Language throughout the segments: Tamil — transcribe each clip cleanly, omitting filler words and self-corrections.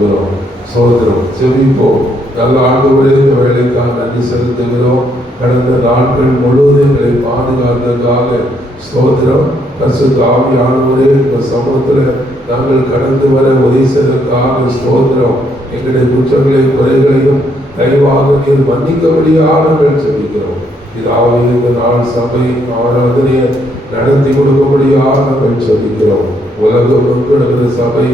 சொல்லுகிறோம். சோதரம் செவிப்போம். நல்ல ஆண்டவரே, இந்த வேலைக்காக நன்றி செலுத்துகிறோம். கடந்த நாட்கள் முழுவதும் எங்களை பாதுகாத்ததாக ஸ்தோத்திரம். பரிசுத்த ஆவியானவரே, இந்த சமூகத்தில் நாங்கள் கடந்து வர உதவி செய்ததற்காக ஸ்தோத்திரம். எங்களுடைய குற்றங்களையும் குறைகளையும் தயவாக நீர் மன்னிக்கபடியாக நாங்கள் செபிக்கிறோம். இதாவது இந்த நாள் சபை ஆராதனையை நடத்தி கொடுக்கபடியாக நாங்கள் செபிக்கிறோம். உலகம் முன்கொடுக்கிற சபை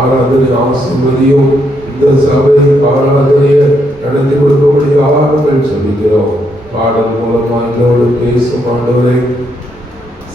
ஆராதனை ஆசீர்வதியும். இந்த சபை ஆராதனையை நடத்தி கொடுக்கபடியாக நாங்கள் செபிக்கிறோம். பாடல் மூலமா என்னோடு பேசும் ஆண்டவரை,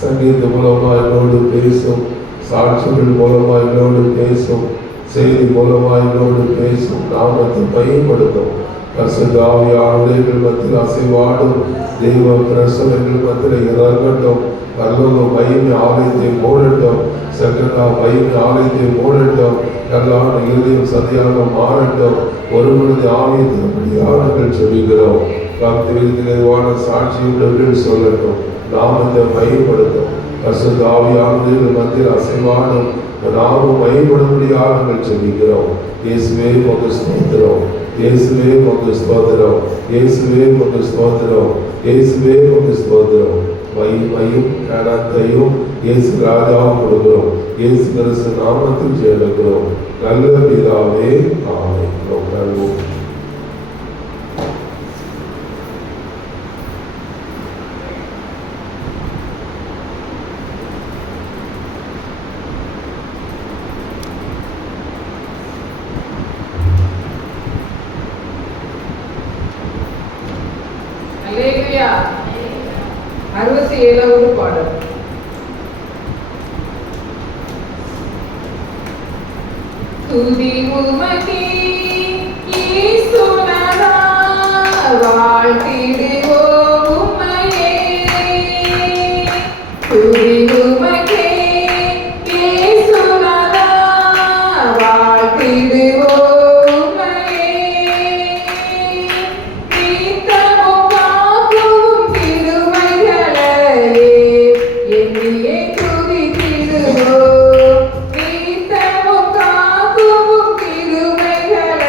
சங்கீத மூலமா என்னோடு பேசும், சாட்சிகள் மூலமா என்னோடு பேசும், செய்தி மூலமா என்னோடு பேசும், நாமத்தை பயன்படுத்தும். பரிசுத்த ஆவியானவரே, எங்கள் மத்தியில் அசைவாடும். தெய்வ பிரசன்னம் எங்கள் மத்தியில் இறங்கட்டும். பரலோக மகிமை ஆலயத்தை மூடட்டும். சக்கரா மகிமை ஆலயத்தை மூடட்டும். கல்லான இருதயம் சதியாக மாறட்டும். ஒரு மனித ஆலயத்தின்படியாக நாங்கள் சொல்லுகிறோம். பக்திவான சாட்சியுடன் சொல்லட்டும். நாமத்தை பயன்படுத்தும். பரிசுத்த ஆவியானவரே, மத்தியில் அசைவாடும். நாமும் பயன்படும்படியாக நாங்கள் சொல்லுகிறோம். இயேசுவே உமக்கு ஸ்தோத்திரம். இயேசுவே உமக்கு ஸ்தோத்திரம். இயேசுவே உமக்கு ஸ்தோத்திரம். இயேசுவே உமக்கு ஸ்தோத்திரம். மகிமையும் கனத்தையும் இயேசு ராஜாவும் கொடுக்கிறோம். இயேசு கிறிஸ்து நாமத்தில் ஜெயிக்கிறோம். நல்ல பிதாவே, ஆமென். அல்லேலூயா. 67வது பாடல். துதி உமக்கே இயேசுநாதா, வாழ்த்திடுவோம் உம்மையே. துதி உமக்கே இயேசுநாதா, வாழ்த்திடுவோம் உம்மையே. நித்தமும் காக்கும் திருமைகளையே எண்ணியே துதித்திடுவோம். நித்தமும் காக்கும் திருமைகளையே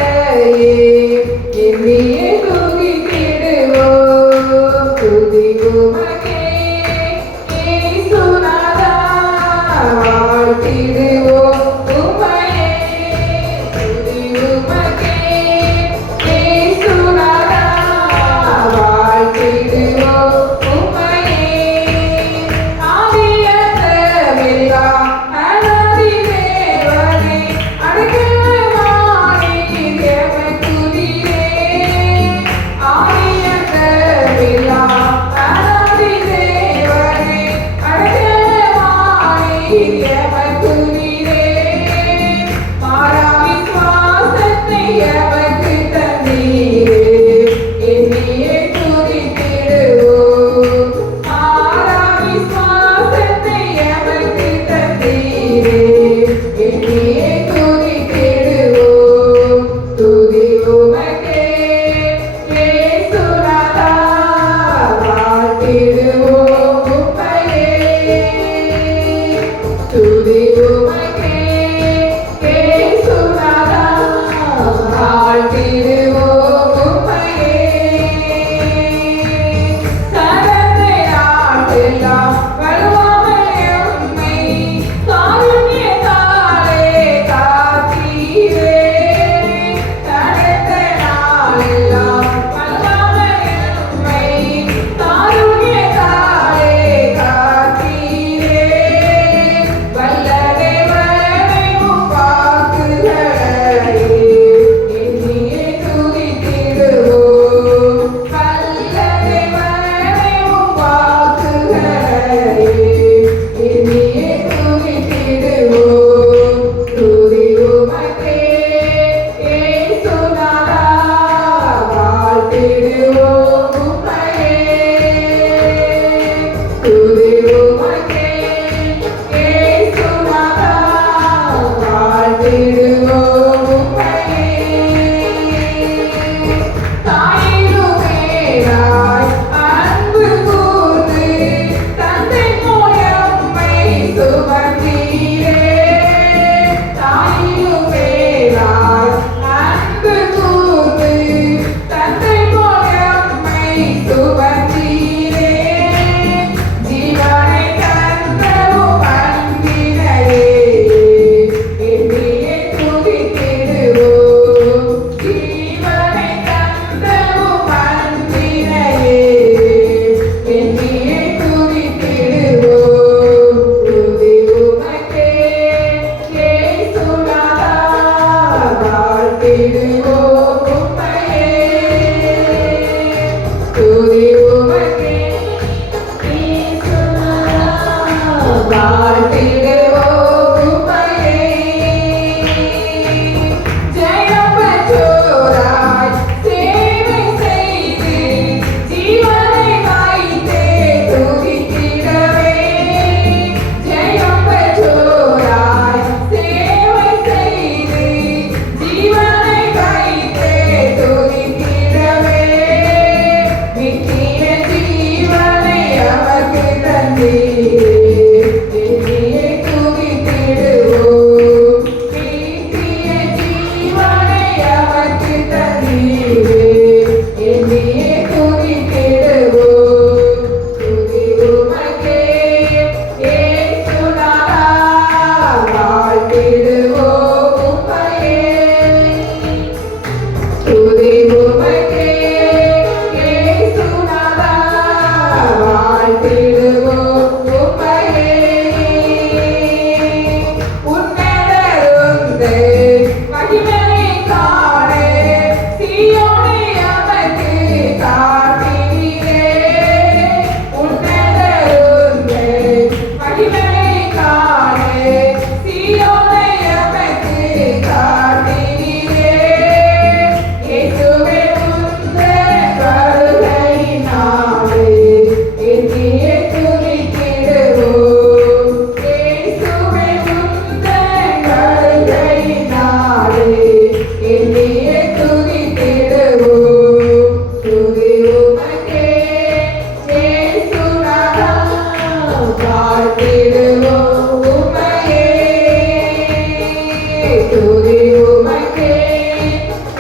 துதி உமக்கே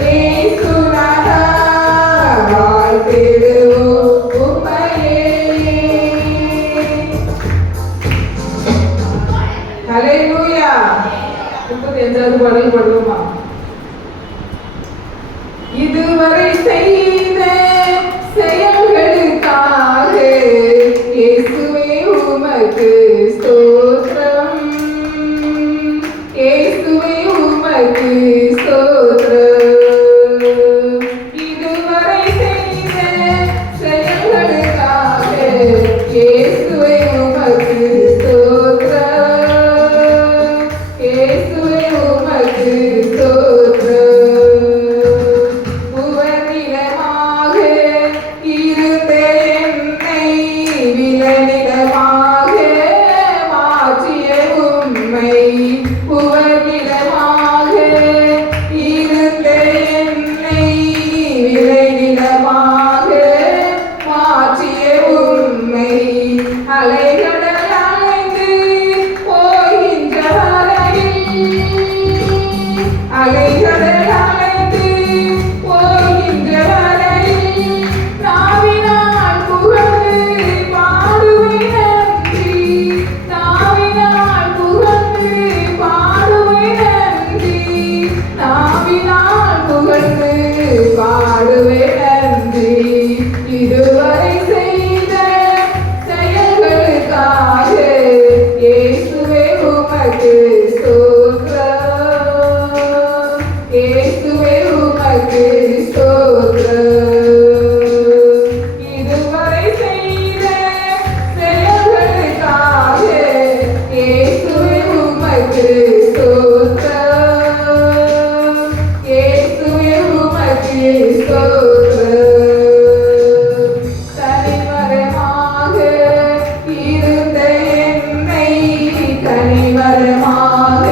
இயேசுநாதா வாழ்த்திடுவோம் உம்மையே. ஹல்லேலூயா. 35வது பாடல் பாடுவோமா? இதுவரை செய்த செயல்களுக்காக இயேசுவே உமக்கு ஸ்தோத்திரம், இயேசுவே உமக்கு ஸ்தோத்திரம். இதுவரை செய்த செயல்களுக்காக இயேசுவே உமக்கு ஸ்தோத்திரம், இயேசுவே உமக்கு ஸ்தோத்திரம். புவனிலமாக இருந்த என்னை விலனிலமாக மாற்றிய உம்மை, புவனிலமாக இருந்த என்னை விலனிலமாக மாற்றிய உம்மை, அலைகடல் அலைந்து போகின்ற வரையில், அலைகடல் அலைந்து போகின்ற வரையில் நாவினால் புகழ்ந்து பாடுவேன் நன்றி, நாவினால் புகழ்ந்து பாடுவேன் நன்றி, நாவினால் புகழ்ந்து பாடுவேன் நன்றி. இதுவரை செய்த செயல்களுக்காக இயேசுவே உமக்கு ஸ்தோத்திரம், இயேசுவே உமக்கு ஸ்தோத்திரம். இதுவரை செய்த செயல்களுக்காக இயேசுவே உமக்கு ஸ்தோத்திரம், இயேசுவே உமக்கு ஸ்தோத்திரம். தனிமரமாக இருந்த என்னை தனிமரமாக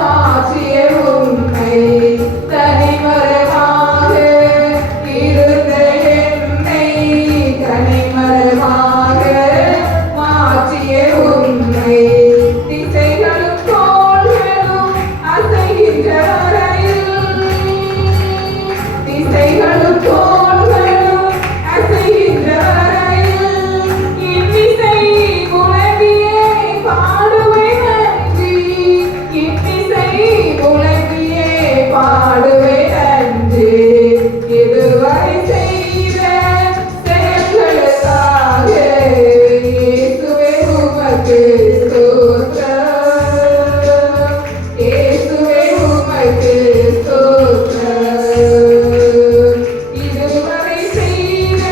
மாற்றிய உம்மை, தனிமரமாக இருந்த என்னை தனிமரமாக மாற்றிய உம்மை, திசைகளும் கோள்களும் அசைகின்ற வரையில், திசைகளும் கோள்களும் அசைகின்ற வரையில் இன்னிசை முழங்கியே பாடுவேன் நன்றி, இன்னிசை முழங்கியே பாடுவேன் நன்றி. இதுவரை செய்த செயல்களுக்காக இயேசுவே உமக்கு ஸ்தோத்திரம், இயேசுவே உமக்கு ஸ்தோத்திரம். இதுவரை செய்த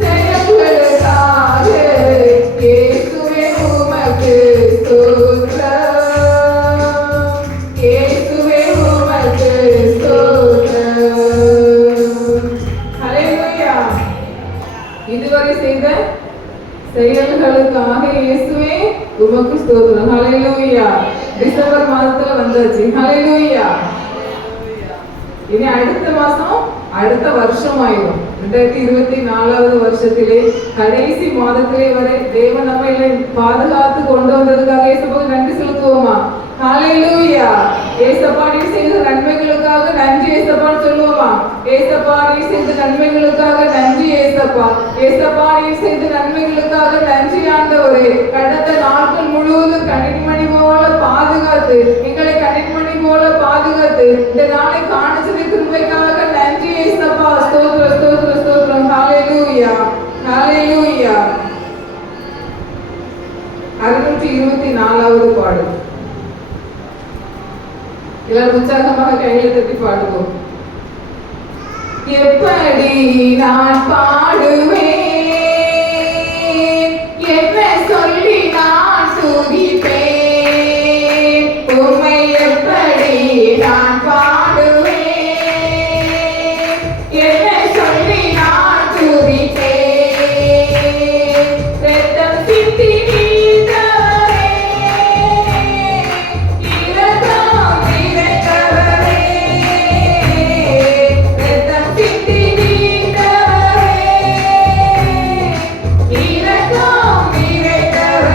செயல்களுக்காக இயேசுவே உமக்கு ஸ்தோத்திரம், இயேசுவே உமக்கு ஸ்தோத்திரம். ஹல்லேலூயா. இதுவரை செய்த செயல்களுக்காக இயேசுவே உமக்கு ஸ்தோத்திரம். ஹல்லேலூயா. டிசம்பர் மாதத்துல வந்தாச்சு. ஹல்லேலூயா. இனி அடுத்த மாசம் அடுத்த வருஷம் ஆயிடும். 2024வது வருஷத்திலே கடைசி மாதத்திலே வரை தேவன் நம்மை பாதுகாத்து கொண்டு வந்ததுக்காக இயேசுவுக்கு நன்றி செலுத்துவோமா? ஹல்லேலூயா. ஏசப்பா நீர் செய்த நன்மைகளுக்காக நன்றி ஏசப்பான்னு சொல்லுவோமா? ஏசப்பா நீர் செய்த நன்மைகளுக்காக நன்றி ஏசப்பா, ஏசப்பா நீர் செய்த நன்மைகளுக்காக நன்றி ஆண்டவரே. கடந்த நாட்கள் முழுவதும் கண்ணின்மணி போல பாதுகாத்து, எங்களை கண்ணின்மணி போல பாதுகாத்து இந்த நாளை காணிச்சதை கிருபைக்காக நன்றி ஏசப்பா. ஸ்தோத்திரம் ஸ்தோத்திரம் ஸ்தோத்திரம். ஹல்லேலூயா ஹல்லேலூயா. 624வது பாடல். எல்லாரும் உற்சாகமாக கைகளை தட்டி பாடுவோம். எப்படி நான் பாடுவேன், என்ன சொல்லி நான் துதிப்பேன், உம்மை எப்படி நான் பாடுவேன், என்ன சொல்லி நான் துதிப்பேன். ரத்தம் சிந்தி நீந்தவரே, இரக்கம் நிறைந்தவரே, ரத்தம் சிந்தி நீந்தவரே, இரக்கம் நிறைந்தவரே.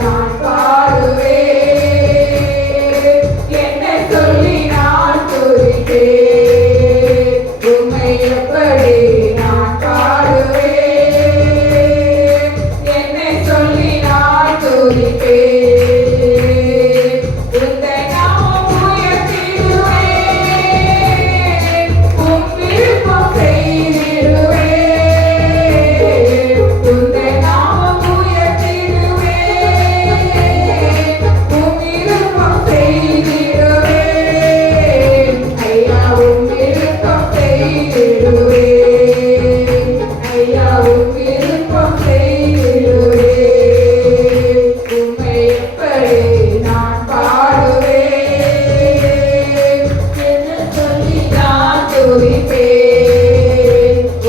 நான் பாடுவேன், என்னை சொல்லி நான் துதிப்பேன். உம்மை எப்படி நான் பாடுவேன், என்னை சொல்லி நான் துதிப்பேன். உம்மை நாமம் உயர்த்திடுவேன், உம் விருப்பம் செய்திடுவேன். உம்மை நாமம் உயர்த்திடுவேன், உம் விருப்பம் செய்திடுவேன். ஐயா உம் விருப்பம் செய்திடுவேன், ஐயா உம் விருப்பம் செய்திடுவேன். உம்மை எப்படி நான் பாடுவேன், என்ன சொல்லி நான் துதிப்பேன்.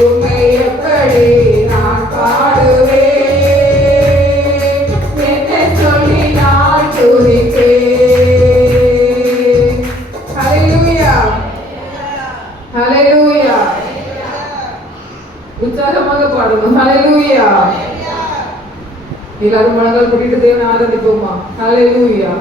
உம்மை எப்படி நான் பாடுவேன், என்ன சொல்லி நான் துதிப்பேன். ஹல்லேலூயா, ஹல்லேலூயா. உற்சாகமாக பாடணும். ஹல்லேலூயா. எல்லாரும் மனங்கள் கூட்டிட்டு தேவனை ஆராதிப்போமா. ஹல்லேலூயா,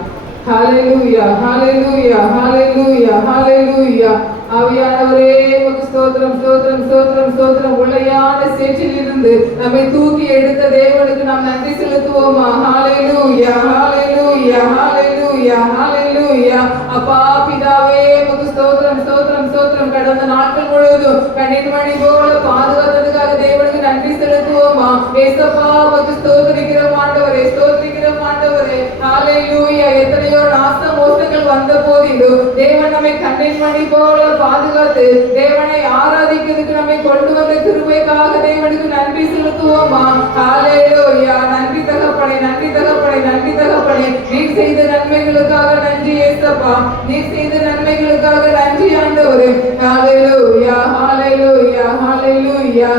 ஹல்லேலூயா, ஹல்லேலூயா, ஹல்லேலூயா, ஹல்லேலூயா. ஆவியானவரே உமக்கு ஸ்தோத்திரம், ஸ்தோத்திரம், ஸ்தோத்திரம், ஸ்தோத்திரம். உள்ளையான சேற்றிலிருந்து நம்மை தூக்கி எடுத்த தேவனுக்கு நாம் நன்றி செலுத்துவோமா. ஹல்லேலூயா, ஹல்லேலூயா, ஹல்லேலூயா, ஹல்லேலூயா. அப்பா பிதாவே உமக்கு ஸ்தோத்திரம், ஸ்தோத்திரம், ஸ்தோத்திரம். கடந்த நாட்கள் முழுவதும் கண்ணீர் மணி போல பாதுகாத்ததுக்காக தேவனுக்கு நன்றி செலுத்துவோமா. ஏசப்பா உமக்கு ஸ்தோத்திரிக்கிறோம் ஆண்டவரே, ஸ்தோத்திரிக்கிறோம் ஆண்டவரே. ஹல்லேலூயா. எத்தனையோ நாச மோசங்கள் வந்த போதிலும் தேவன் நம்மை கண்ணீர் மணி போல பாதுகாத்து தேவனை ஆராதிக்கிறதுக்கு நம்மை கொண்டு வந்த கிருபைக்காக தேவனுக்கு நன்றி செலுத்துவோமா. ஹல்லேலூயா. நன்றி தகப்பனே, நன்றி தகப்பனே, நன்றி தகப்பனே. நீர் செய்த நன்மைகளுக்காக நன்றி ஏசப்பா, நீர் செய்த நன்மைகளுக்காக நன்றி ஆண்டவரே. ஹல்லேலூயா, ஹல்லேலூயா, ஹல்லேலூயா.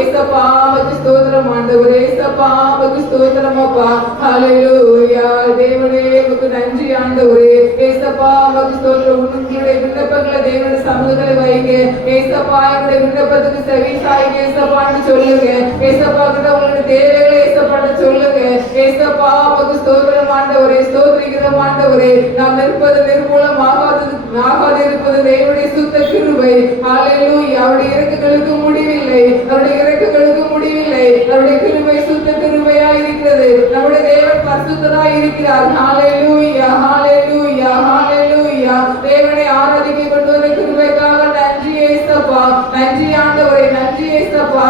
ஏசப்பா உமக்கு ஸ்தோத்திரம் ஆண்டவரே, ஏசப்பா உமக்கு ஸ்தோத்திரம் அப்பா. ஹல்லேலூயா. தேவனே உமக்கு நன்றி ஆண்டவரே, ஏசப்பா உமக்கு ஸ்தோத்திரம். உங்களுடைய விண்ணப்பங்களை தேவனுடைய சமூகத்துல வைங்க ஏசப்பா. என்னுடைய விண்ணப்பத்துக்கு செவி சாய்ங்க ஏசப்பான்னு சொல்லுங்க. ஏசப்பா கிட்ட உங்களுடைய தேவைகளை ஏசப்பான்னு சொல்லுங்க. ஏசப்பா உமக்கு ஸ்தோத்திரம் ஆண்டவரே, ஸ்தோத்திரிக்கிறோம் ஆண்டவரே. நாம் இருப்பது நிர்மூலம் ஆகாது இருப்பது தேவனுடைய சுத்த கிருபை. ஹல்லேலூயா. அவருடைய இறக்கங்களுக்கு முடிவில்லை, அவருடைய இறக்கங்களுக்கு முடிவில்லை. அவருடைய கிருபை சுத்த கிருபையா இருக்கிறது. நம்முடைய தேவன் பரிசுத்தரா இருக்கிறார். ஹல்லேலூயா, ஹல்லேலூயா, ஹல்லேலூயா. தேவனை ஆராதிக்க கொண்டு வந்த கிருபைக்காக நன்றி ஏசப்பா, நன்றி ஆண்டவரே, நன்றி ஏசப்பா.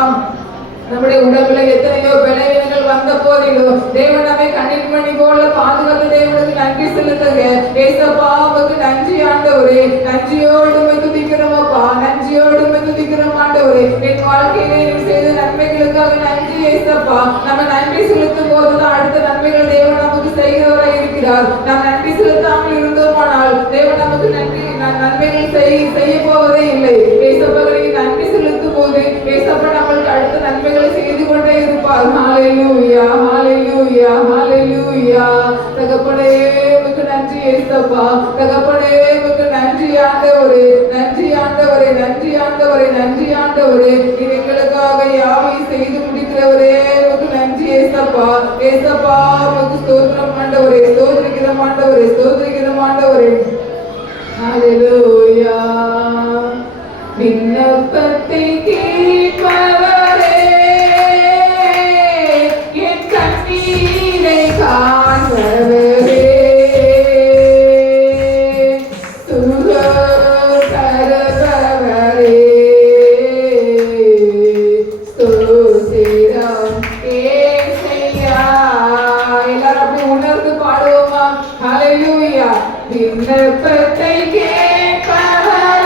நம்முடைய உடம்புல எத்தனையோ பலவீனங்கள் வந்த போதிலும் தேவன் நம்மை கண்ணீர் மணி போல பாதுகாத்த தேவனுக்கு நன்றி செலுத்துங்க ஏசப்பா. உமக்கு நன்றி ஆண்டவரே, நன்றியோடு உம்மை துதிக்கிறோம் அப்பா, நன்றியோடு உம்மை துதிக்கிறோம் ஆண்டவரே. என் வாழ்க்கையிலே நீர் செய்த நன்மைகளுக்காக நன்றி ஏசப்பா. நம்ம நன்றி செலுத்தும் போதுதான் அடுத்த நன்மைகள் தேவன் நமக்கு செய்கிறவராய் இருக்கிறார். நாம் நன்றி செலுத்தாமல் இருந்தோமானால் தேவன் நமக்கு நன்மைகள் செய்ய போவதே இல்லை. ஏசப்பா நன்றி செலுத்தும் போது ஏசப்பா நம்மளுக்கு அடுத்த நன்மைகளை செய்து கொண்டே இருப்பார். ஹல்லேலூயா, ஹல்லேலூயா, ஹல்லேலூயா. தகப்பனே உமக்கு நன்றி ஏசப்பா, தகப்பனே உமக்கு நன்றி ஆண்டவரே, நன்றி ஆண்டவரே, நன்றி ஆண்டவரே, நன்றி ஆண்டவரே. நீர் எங்களுக்காக யாவையும் செய்து முடிக்கிறவரே உமக்கு நன்றி ஏசப்பா. ஏசப்பா உமக்கு ஸ்தோத்திரம் ஆண்டவரே, ஸ்தோத்திரிக்கிறோம் ஆண்டவரே, ஸ்தோத்திரிக்கிறோம் ஆண்டவரே. ஹல்லேலூயா. விண்ணப்பத்தை கேட்பவரே, என் கண்ணீரை காண்பவரே, சுகம் தருபவரே, ஸ்தோத்திரம் ஏசையா. எல்லாரும் அப்படி உணர்ந்து பாடுவோமா. ஹல்லேலூயா. விண்ணப்பத்தை கேட்பவரே,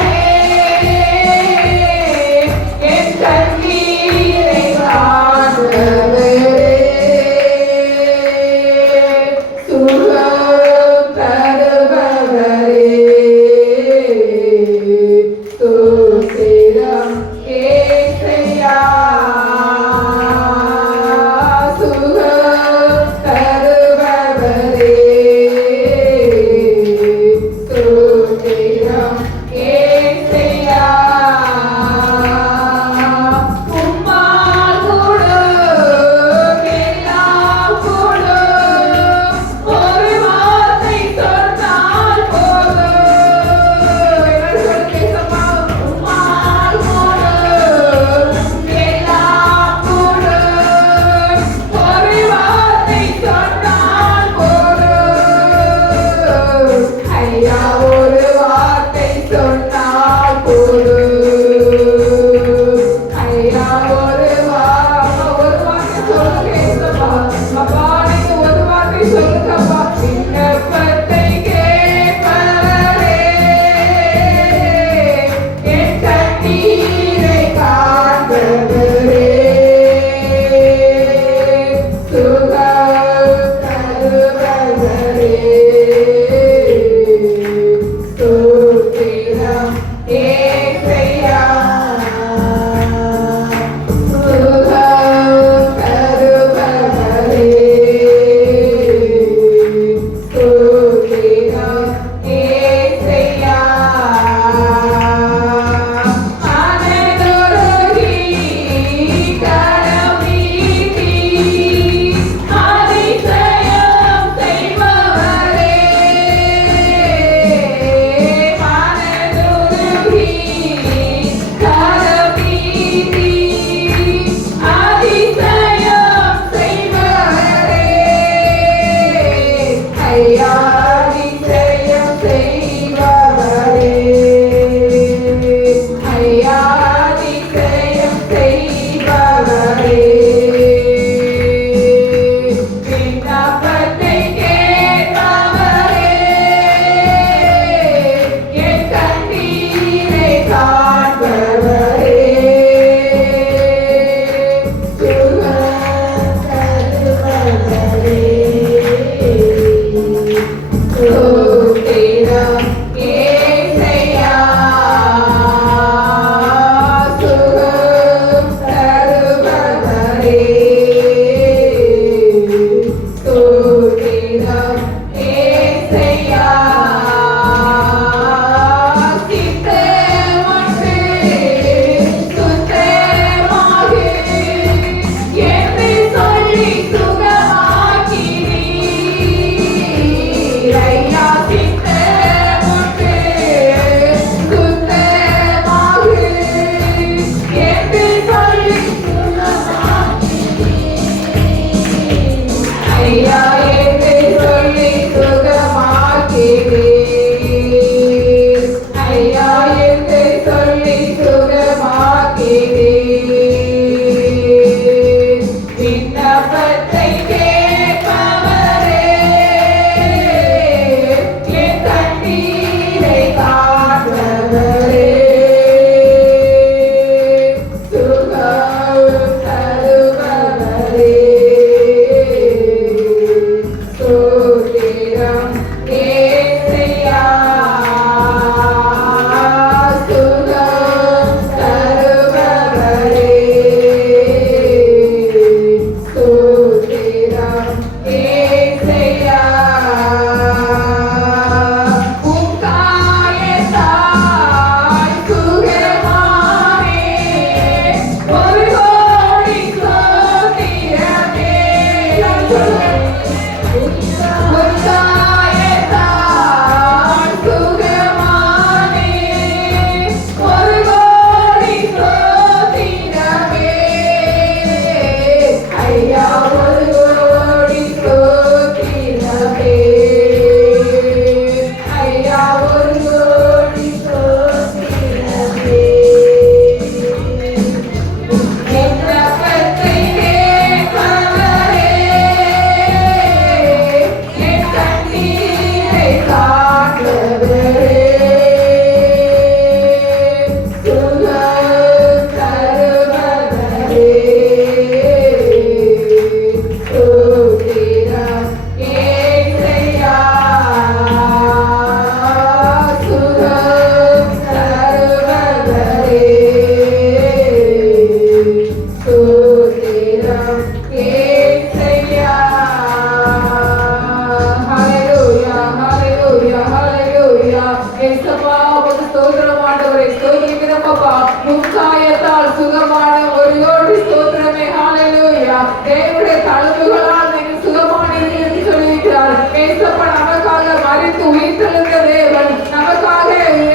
தேவனுடைய தழும்புகளால் நீங்கள் சுகமானீர்கள் என்று சொல்லியிருக்கிறார். ஏசப்பா நமக்காக மரித்து உயிர்த்தெழுந்த தேவன், நமக்காக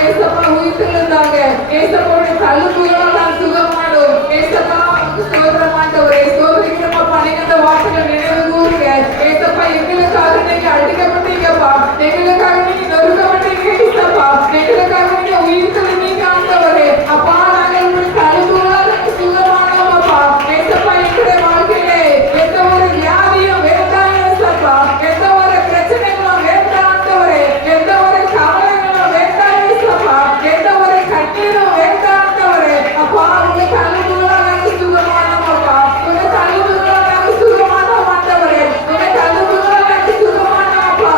ஏசப்பா உயிர்த்தெழுந்தாங்க. ஏசப்பாவுடைய தழும்புகளால் நான் சுகமானோம். ஏசப்பா ஸ்தோத்திரம் ஆண்டவரே, ஸ்தோத்திரிக்கிறோமப்பா. நீங்க அந்த வார்த்தைகள் நினைவு கூறுங்க. ஏசப்பா எங்களுக்காக நீங்க அடிக்கப்பட்டீங்கப்பா, எங்களுக்காக நீங்க நொறுக்கப்பட்டீங்க. ஏசப்பா எங்களுக்காக நீங்க உயிர்த்தெழுந்தீங்க ஆண்டவரே. அப்பா நாங்கள் உங்களுடைய தழும்புகளால் நாங்கள் சுகமானோம் அப்பா. ஏசப்பா எங்களுடைய வாழ்க்கையிலே எந்த ஒரு வியாதியும் வேண்டாம் ஏசப்பா, எந்த ஒரு பிரச்சனைகளும் வேண்டாம் ஆண்டவரே, எந்த ஒரு கவலைகளும் வேண்டாம் ஏசப்பா, எந்த ஒரு கண்ணீரும் வேண்டாம் ஆண்டவரே. அப்பா உங்க தழும்புகளால் நாங்கள் சுகமானோம் அப்பா, உங்க தழும்புகளால் நாங்கள் சுகமானோம் ஆண்டவரே, உங்க தழும்புகளால் நாங்கள் சுகமானோம் அப்பா.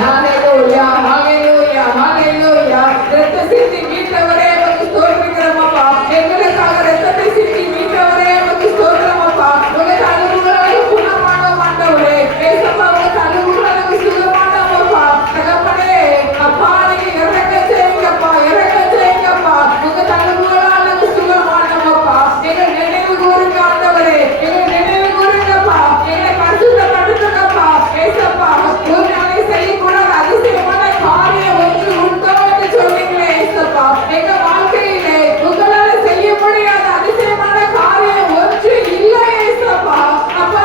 ஹalleluya ஹalleluya ஹalleluya. இரத்த சிந்தி மீட்டவரே உமக்கு ஸ்தோத்திரிக்கிறோம் அப்பா. எங்களுக்காக இரத்தத்தை சிந்தி மீட்டவரே உமக்கு ஸ்தோத்திரம் அப்பா. உங்க தழும்புகளால் குணமானோம் ஆண்டவரே. ஏசப்பா உங்க தழும்புகளால் சுகமானோம் அப்பா. தகப்பனே அப்பா நீங்க இரக்கம் செய்யுங்கப்பா, இரக்கம் செய்யுங்கப்பா. உங்க தழும்புகளால் நாங்கள் சுகமானோம் அப்பா. எங்கள் நினைவு கூறுங்க ஆண்டவரே, எங்கள் நினைவு கூறுங்கப்பா, எங்களை பரிசுத்தப்படுத்துங்கப்பா. ஏசப்பா ஒரு நாளை செய்யக்கூடாத அதிசயமான காரியம் ஒன்று உண்டோ என்று சொன்னீங்களே ஏசப்பா. எங்க வாழ்க்கையிலே உங்களால செய்ய முடியாத அதிசயமான காரியம் ஒன்று இல்லை ஏசப்பா. அப்பா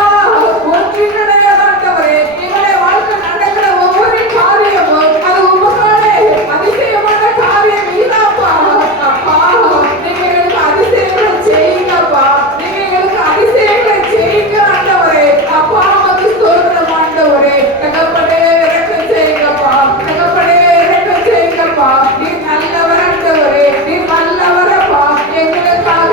ஒன்று கிடையாது ஆண்டவரே. எங்களுடைய வாழ்க்கை நடக்கிற ஒவ்வொரு காரியமும் அது உங்களால அதிசயமான காரியம் இல்லப்பா. அப்பா நீங்க எங்களுக்கு அதிசயங்களை செய்யுங்கப்பா, நீங்க எங்களுக்கு அதிசயங்களை செய்யுங்க ஆண்டவரே. அப்பா உமக்கு ஸ்தோத்திரம் ஆண்டவரே. தகப்பனே இரக்கம் செய்யுங்கப்பா, தகப்பனே இரக்கம் செய்யுங்கப்பா. நீர் நல்லவர் ஆண்டவரே, நீர் நல்லவரப்பா. எங்களுக்காக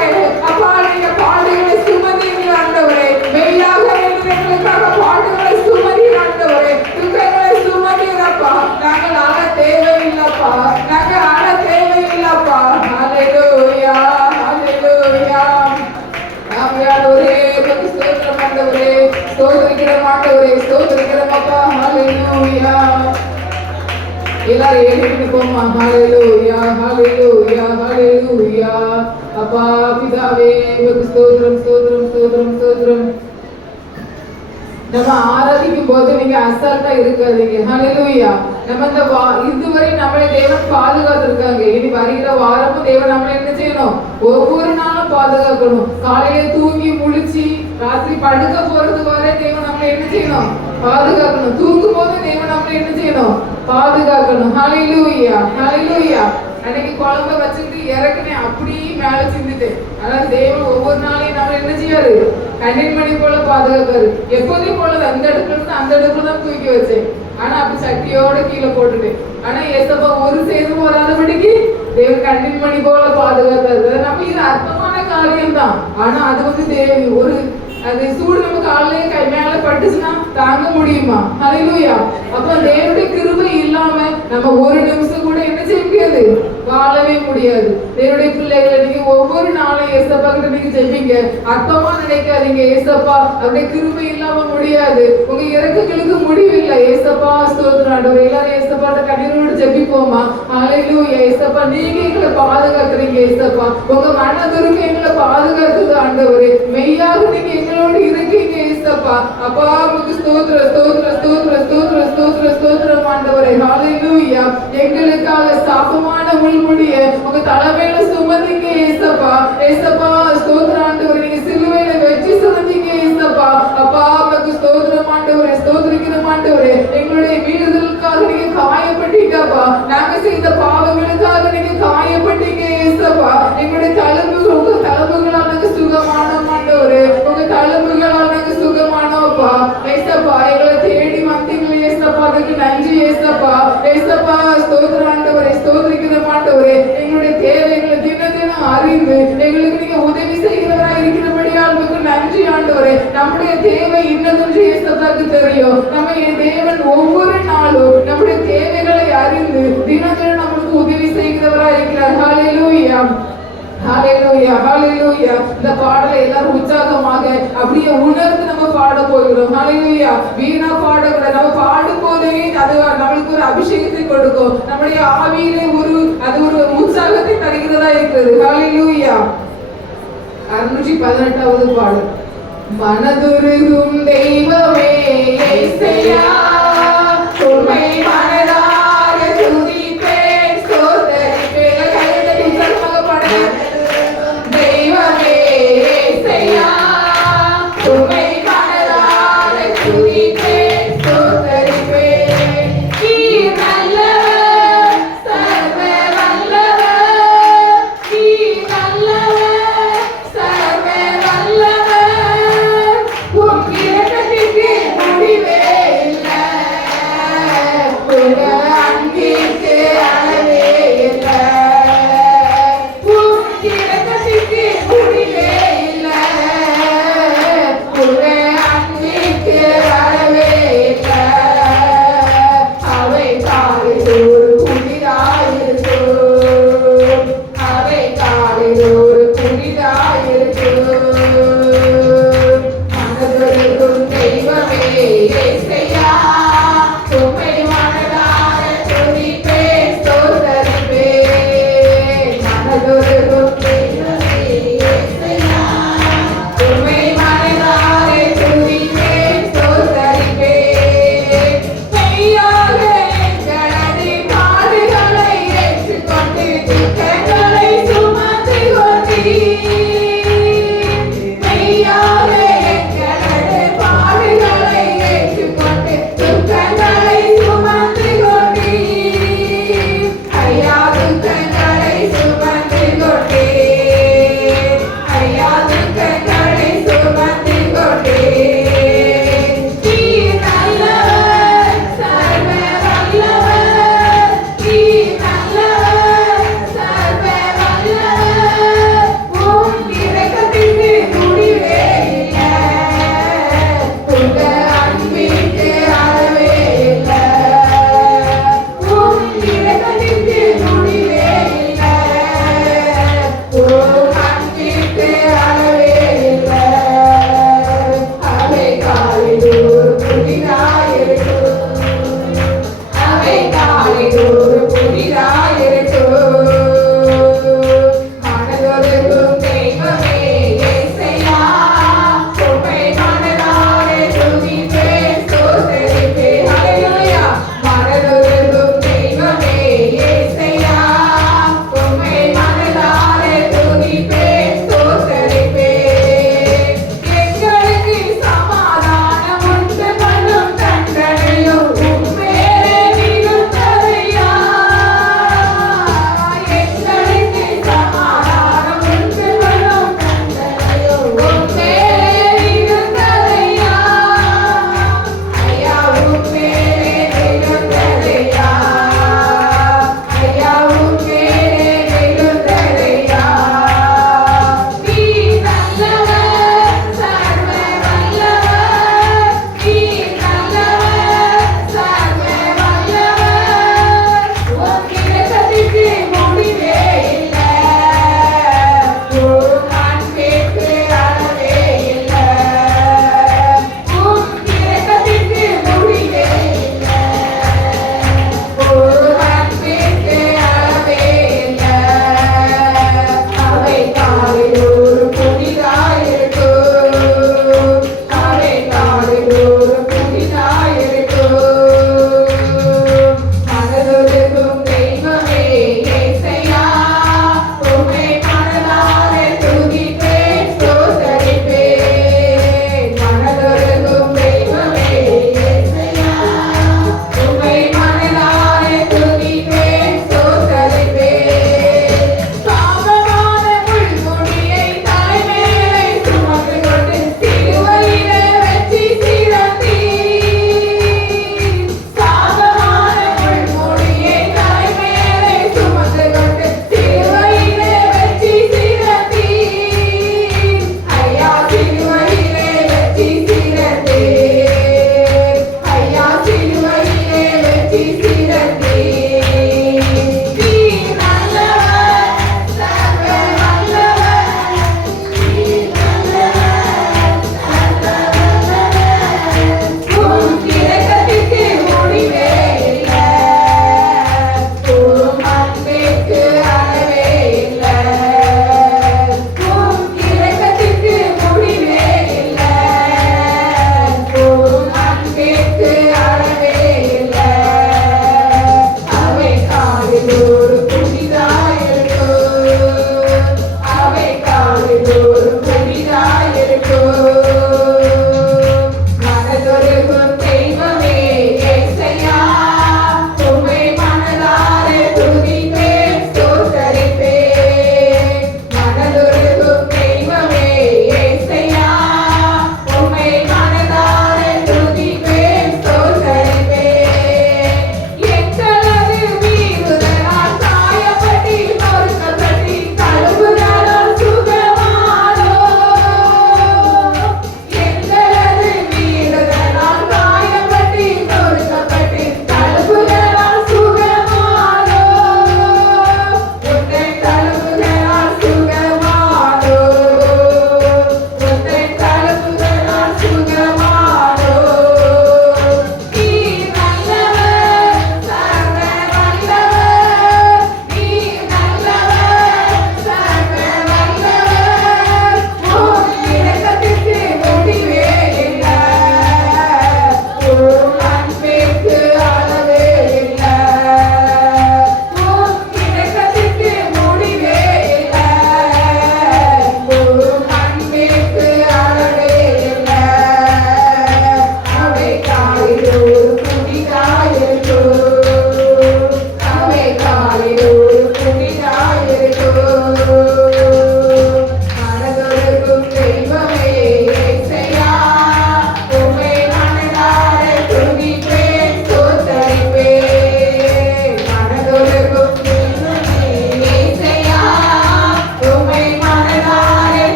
அப்பா நீங்க பாடுகளை சுமந்தீங்க ஆண்டவரே. மெய்யாக நீர் எங்களுக்காக பாடுகளை சுமந்தீர் ஆண்டவரே, துக்கங்களை சுமந்தீரப்பா. நாங்கள் ஆட தேவையில்லப்பா, நாங்கள் ஆட தேவையில்லப்பா. ஹalleluya ஹalleluya. ஆவியானவரே உமக்கு ஸ்தோத்திரம் ஆண்டவரே, ஸ்தோத்திரிக்கிறோம் ஆண்டவரே, ஸ்தோத்திரிக்கிறோம் அப்பா. ஹalleluya. எல்லாரும் எழுந்து போமா. ஹalleluya ஹalleluya ஹalleluya. அப்பா பிதாவே உமக்கு ஸ்தோத்திரம் ஸ்தோத்திரம் ஸ்தோத்திரம் ஸ்தோத்திரம். நம்ம ஆராதிக்கும் போது நீங்க அசால்ட்டா இருக்காதீங்க. ஹalleluya. நம்ம இந்த இதுவரை நம்மளை தேவன் பாதுகாத்திருக்காங்க. இனி வருகிற வாரமும் தேவன் நம்மளை என்ன செய்யணும்? ஒவ்வொரு நாளும் பாதுகாக்கணும். காலையில தூங்கி முழிச்சு ராத்திரி படுக்க போறது வரை தேவன் நம்மளை என்ன செய்யணும்? பாதுகாக்கணும். தூங்கும் போது தேவன் நம்மளை என்ன செய்யணும்? பாதுகாக்கணும். ஹalleluya ஹalleluya. அன்னைக்கு குழம்ப வச்சுட்டு இறக்குனேன், அப்படியே மேல சிந்துட்டேன். ஆனா தேவன் ஒவ்வொரு நாளையும் நம்ம என்ன செய்யாரு? கண்ணின் மணி போல பாதுகாப்பாரு. எப்போதையும் போல அந்த இடத்துல இருந்து அந்த இடத்துல தான் தூக்கி வச்சேன். ஆனா அப்படி சட்டியோட கீழே போட்டுட்டேன். ஆனா ஏசப்பா ஒரு சேதம் வராதபடிக்கு தேவன் கண்ணின் மணி போல பாதுகாத்தாரு. நம்ம இது அர்த்தமான காரியம் தான். ஆனா அது வந்து ஒரு அது சூடு நம்ம காலையிலே கை மேல பட்டுச்சுன்னா தாங்க முடியுமா? ஹalleluya. அப்ப தேவனுடைய கிருபை இல்லாம நம்ம ஒரு நிமிஷம் கூட என்ன செய்ய முடியாது? வாழவே முடியாது. தேவனுடைய பிள்ளைகளை நீங்க ஒவ்வொரு நாளும் ஏசப்பா கிட்ட நீங்க ஜெபிங்க. அர்த்தமா நினைக்காதீங்க. ஏசப்பா அவருடைய கிருபை இல்லாம முடியாது. உங்க இறக்கங்களுக்கு முடிவில்லை. ஏசப்பா ஸ்தோத்திரம் ஆண்டவரே. எல்லாரும் ஏசப்பாட்ட கண்ணீரோடு ஜெபிப்போமா. ஹalleluya. ஏசப்பா நீங்க எங்களை பாதுகாக்கிறீங்க. ஏசப்பா உங்க மனதுருக்கு எங்களை பாதுகாக்குது ஆண்டவரே. மெய்யாக நீங்க எங்களோடு இருக்கீங்க ஏசப்பா. அப்பா உமக்கு ஸ்தோத்திரம் ஸ்தோத்திரம் ஸ்தோத்திரம் ஸ்தோத்திரம் ஸ்தோத்திரம் ஸ்தோத்திரம் ஆண்டவரே. ஹalleluya. எங்களுக்காக சாபமான முள்முடிய உங்க தலைமையில சுமந்தீங்க ஏசப்பா. ஏசப்பா ஸ்தோத்திரம் ஆண்டவரே. நீங்க சிலுவையில வெற்றி சுமந்தீங்க ஏசப்பா. அப்பா உமக்கு ஸ்தோத்திரம் ஆண்டவரே, ஸ்தோத்திரிக்கிறோம் ஆண்டவரே. எங்களுடைய மீறுதலுக்காக நீங்க காயப்பட்டீங்கப்பா. நாங்க செய்த பாவங்களுக்காக நீங்க காயப்பட்டீங்க ஏசப்பா. எங்களுடைய தழும்புகள் உங்க தழும்புகளால் நாங்க சுகமானோம் ஆண்டவரே. உங்க தழும்புகளால் நாங்க சுகமானோம்ப்பா. ஏசப்பா எங்களை தேடி வந்தீங்களே ஏசப்பா, அதுக்கு நன்றி ஏசப்பா. ஏசப்பா ஸ்தோத்திரம் ஆண்டவரே, ஸ்தோத்திரிக்கிறோம் ஆண்டவரே. எங்களுடைய தேவைகளை தினம் தினம் அறிந்து எங்களுக்கு நீங்க உதவி செய்கிறவராக இருக்கிறபடியால் உங்களுக்கு நன்றி ஆண்டவரே. நம்முடைய தேவை இன்னதென்று ஏசப்பாக்கு தெரியும். நம்ம தேவன் ஒவ்வொரு நாளும் நம்முடைய தேவைகளை அறிந்து தினம் தினம் நம்மளுக்கு உதவி செய்கிறவராக இருக்கிறார். ஹalleluya ஹalleluya ஹalleluya. இந்த பாடலை எல்லாரும் உற்சாகமாக அப்படியே உணர்ந்து நம்ம பாட போகிறோம். ஹalleluya. வீணா பாடக்கூடாது. நம்ம பாடும் போதே அது நம்மளுக்கு ஒரு அபிஷேகத்தை கொடுக்கும். நம்முடைய ஆவியிலே அது ஒரு உற்சாகத்தை தருகிறதா இருக்கிறது. ஹalleluya. 618வது பாடல். மனதுருகும் தெய்வமே இயேசையா, உம்மை மனதார துதிப்பேன், ஸ்தோத்தரிப்பேன். கைதட்டி உற்சாகமாக பாடுங்க. தெய்வமே இயேசையா, உம்மை மனதார துதிப்பேன், ஸ்தோத்தரிப்பேன். நீர் நல்லவர், சர்வ வல்லவர். நீர் நல்லவர், சர்வ வல்லவர். உம் இரக்கத்திற்கு முடிவே இல்லை.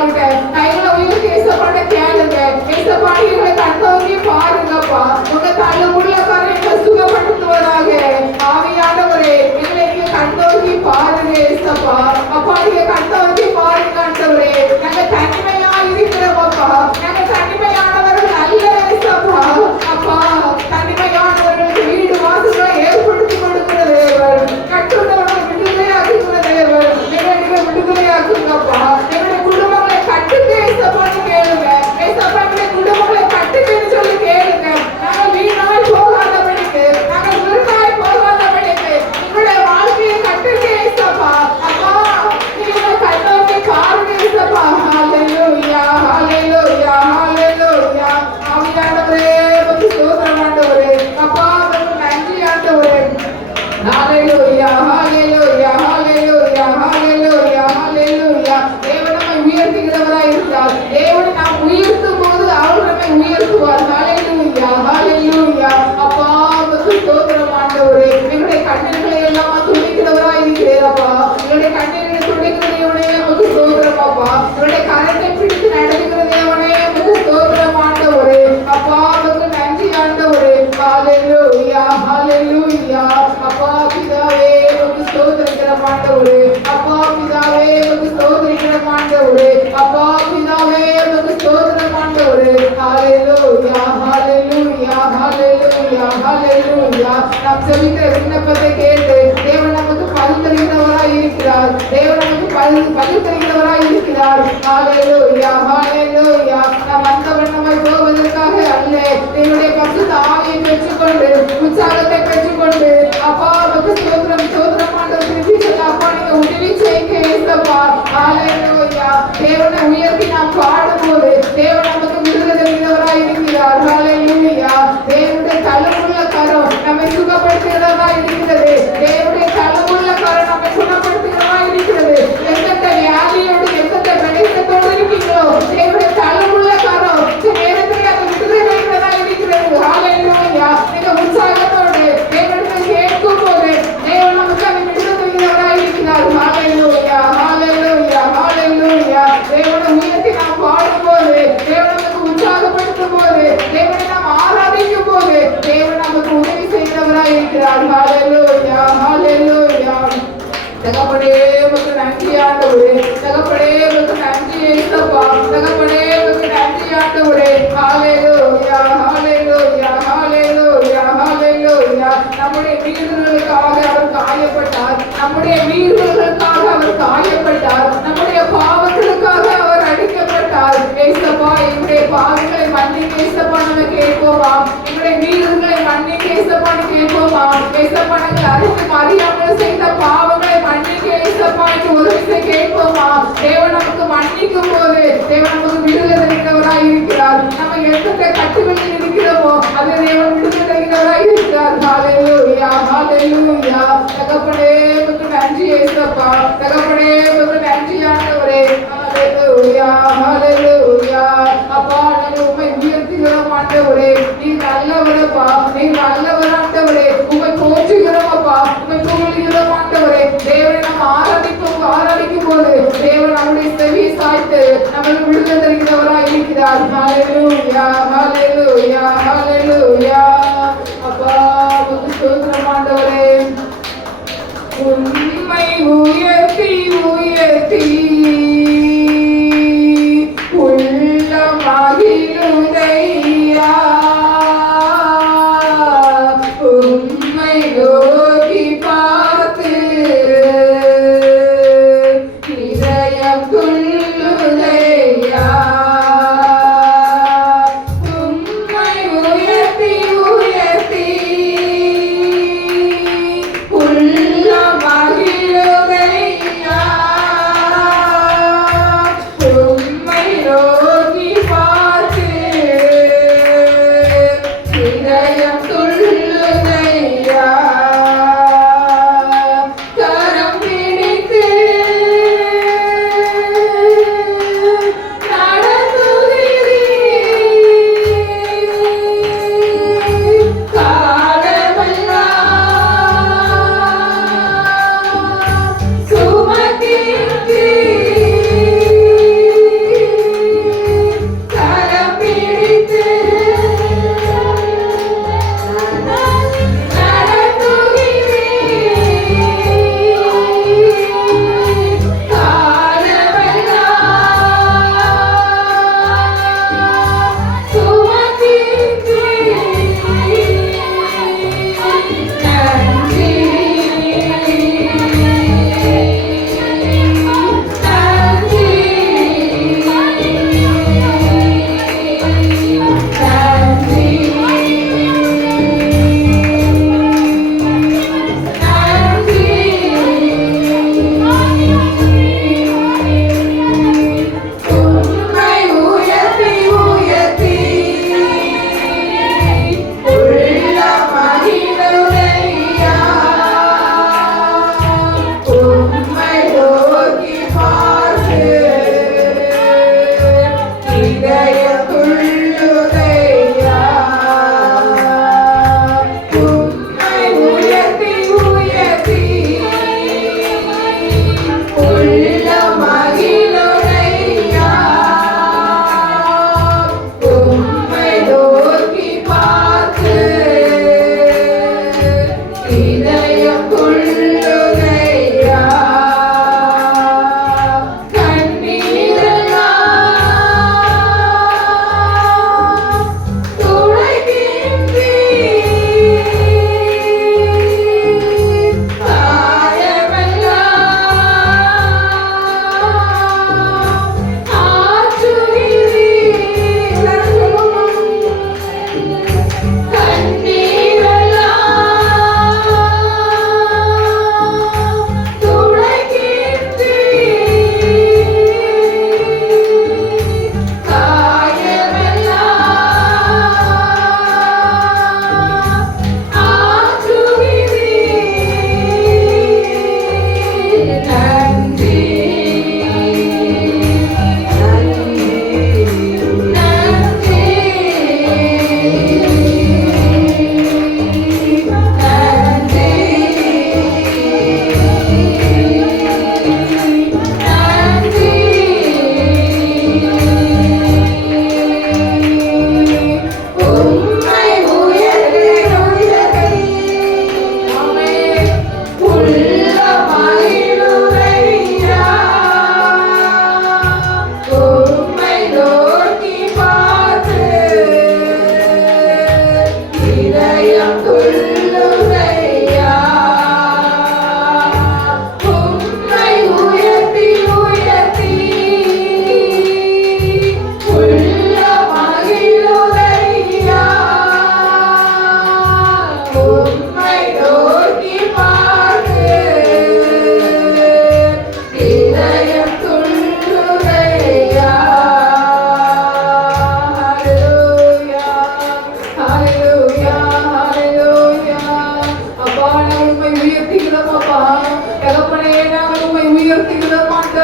உண்டாகட்ட. கைகளை உயர்த்தி ஏசப்பாட்ட கேளுங்க. ஏசப்பா எங்களை கண்ணோக்கி பாருங்கப்பா. உங்க தள்ளுமுள்ள கரைகளை சுகப்படுத்துவதாக. ஆவியானவரே எங்களை நீங்க கண்ணோக்கி பாருங்க ஏசப்பா. அப்பா நீங்க கண்ணோக்கி பாருங்க ஆண்டவரே. நாங்க தனிமையா இருக்கிறோம்ப்பா. நாங்க தனிமையானவர்கள் அல்ல ஏசப்பா. அப்பா தனிமையானவர்களுக்கு வீடு வாசல்களை ஏற்படுத்தி கொடுக்கிற தேவன். கட்டுண்டவர்களை விடுதலையாக்குகிற தேவன். எங்களை விடுதலையாக்குங்கப்பா. எங்களுடைய குடும்பங்களை கட்டுங்க ஏசப்பான்னு கேளுங்க. ஏசப்பா எங்களுடைய குடும்பங்களை கட்டுங்கன்னு சொல்லி கேளுங்க. நாங்கள் வீணாய் போகாதபடிக்கு, நாங்கள் விருந்தாய் போகாதபடிக்கு எங்களுடைய வாழ்க்கையை கட்டுங்க ஏசப்பா. அப்பா நீங்க கண்ணோக்கி பாருங்க ஏசப்பா. ஹல்லேலூயா ஹல்லேலூயா ஹல்லேலூயா. ஆவியானவரே உமக்கு ஸ்தோத்திரம் ஆண்டவரே. அப்பா உமக்கு நன்றி ஆண்டவரே. ஹல்லேலூயா ஹல்லேலூயா ஹல்லேலூயா ஹல்லேலூயா ஹல்லேலூயா. தேவன் நம்மை உயர்த்துகிறவராய் இருக்கிறார். தேவனை நாம் உயர்த்தும் போது அவர் நம்மை உயர்த்துவார். ஹல்லேலூயா ஹல்லேலூயா. அப்பா உமக்கு ஸ்தோத்திரம் ஆண்டவரே. எங்களுடைய கண்ணீர்களை எல்லாம் துடைக்கிறவராய் இருக்கிறீர் அப்பா. எங்களுடைய கண்ணீர்களை துடைக்கிற தேவனே உமக்கு ஸ்தோத்திரம் அப்பா. எங்களுடைய கரத்தை பிடித்து நடத்துகிற தேவனே உமக்கு ஸ்தோத்திரம் ஆண்டவரே. அப்பா உமக்கு நன்றி ஆண்டவரே. ஹல்லேலூயா ஹல்லேலூயா. அப்பா பிதாவே உமக்கு ஸ்தோத்திரிக்கிறோம் ஆண்டவரே. அப்பா பிதாவே உமக்கு ஸ்தோத்திரிக்கிறோம் ஆண்டவரே. அப்பா பிதாவே உமக்கு ஸ்தோத்திரம் ஆண்டவரே. ஹல்லேலூயா ஹல்லேலூயா ஹல்லேலூயா ஹல்லேலூயா. நாம் செபிக்கிற விண்ணப்பத்தை கேட்டு தேவன் நமக்கு பதில் தருகிறவராய் இருக்கிறார். தேவன் நமக்கு பதில் தருகிறவராய் இருக்கிறார். ஹல்லேலூயா ஹல்லேலூயா. நாம் அந்த வண்ணமாய் போவதற்காக அல்ல, தேவனுடைய பரிசுத்த ஆவியை பெற்றுக்கொண்டு உற்சாகத்தை பெற்றுக்கொண்டு அப்பா உமக்கு ஸ்தோத்திரம் ஸ்தோத்திரம் ஆண்டவரே. அப்பா நீங்க உதவி செய்யுங்க ஏசப்பா. ஹல்லேலூயா. தேவனை உயர்த்தி நாம் பாடும்போது தேவன் நமக்கு விடுதலை தருகிறவராய் இருக்கிறார். ஹல்லேலூயா. தேவனுடைய தள்ளுமுள்ள கரம் நம்மை சுகப்படுத்துகிறவராய் இருக்கிறது. தேவனுடைய தள்ளுமுள்ள கரம் நம்மை குணப்படுத்துகிறவராய் இருக்கிறது. எந்தெந்த வியாதியோடு எந்தெந்த விளைச்சத்தோடு இருக்கீங்களோ தேவனுடைய தள்ளுமுள்ள கரம் நேரத்தில் அதை விடுதலை தருகிறவராய் இருக்கிறது. ஹல்லேலூயா. நீங்க உற்சாகத்தோடு தேவனுக்கு கேட்கும் போது தேவன் நமக்கு அதை விடுதலை தருகிறவராய் இருக்கிறார். ஹல்லேலூயா ஹல்லேலூயா ஹல்லேலூயா. தேவனை உயர்த்தி நாம் பாடும்போது தேவன் நமக்கு உற்சாகப்படுத்தும் போது தேவனை நாம் ஆராதிக்கும் போது தேவன் நமக்கு உதவி செய்கிறவராய் இருக்கிறார். ஹல்லேலூயா ஹல்லேலூயா. தகப்பனே உமக்கு நன்றி ஆண்டவரே. தகப்பனே உமக்கு நன்றி ஏசப்பா. தகப்பனே உமக்கு நன்றி ஆண்டவரே. ஹல்லேலூயா ஹல்லேலூயா ஹல்லேலூயா ஹல்லேலூயா. நம்முடைய மீறுதலுக்காக அவர் காயப்பட்டார். நம்முடைய மீறுதலுக்காக அவர் காயப்பட்டார். நம்முடைய பாவங்களுக்காக அவர் அடிக்கப்பட்டார். ஏசப்பா எங்களுடைய பாவங்களை மன்னிக்க ஏசப்பா நம்ம கேட்போமா? எங்களுடைய மீறுதல்களை மன்னிக்க ஏசப்பான்னு கேட்போமா? ஏசப்பா நாங்கள் அறிந்து அறியாமல் செய்த பாவங்களை மன்னிக்க ஏசப்பா என்று ஒரு விஷயம் கேட்போமா? தேவன் நமக்கு மன்னிக்கும் போது தேவன் நமக்கு விடுதலை தருகிறவராய் இருக்கிறார். நம்ம எந்த கட்டுகளில் இருக்கிறோமோ அதை தேவன் விடுதலை தருகிறவராய் இருக்கிறார். ஹல்லேலூயா ஹல்லேலூயா. தகப்பனே உமக்கு நன்றி ஏசப்பா. தகப்பனே உமக்கு நன்றி ஆண்டவரே. ஹல்லேலூயா ஹல்லேலூயா. அப்பா நாங்கள் உம்மை உயர்த்துகிறோம் ஆண்டவரே. நீ நல்லவரப்பா. நீ நல்லவர் ஆண்டவரே. உம்மை போற்றுகிறோம் அப்பா. உம்மை புகழ்கிறோம் ஆண்டவரே. தேவனை நாம் ஆராதிக்கும் போது தேவன் நம்முடைய செவி சாய்த்து நமக்கு விடுதலை தருகிறவராய் இருக்கிறார். ஹல்லேலூயா ஹல்லேலூயா ஹல்லேலூயா. அப்பா உமக்கு ஸ்தோத்திரம் ஆண்டவரே. உம்மை உயர்த்தி உயர்த்தி உள்ளம் மகிழுதையா. உம்மை நோக்கி பார்த்து இதயம் துள்ளுதையா. உம்மை உயர்த்தி உயர்த்தி உள்ளம் மகிழுதையா. உம்மை நோக்கி பார்த்து இதயம் துள்ளுதையா. கரம் பிடித்து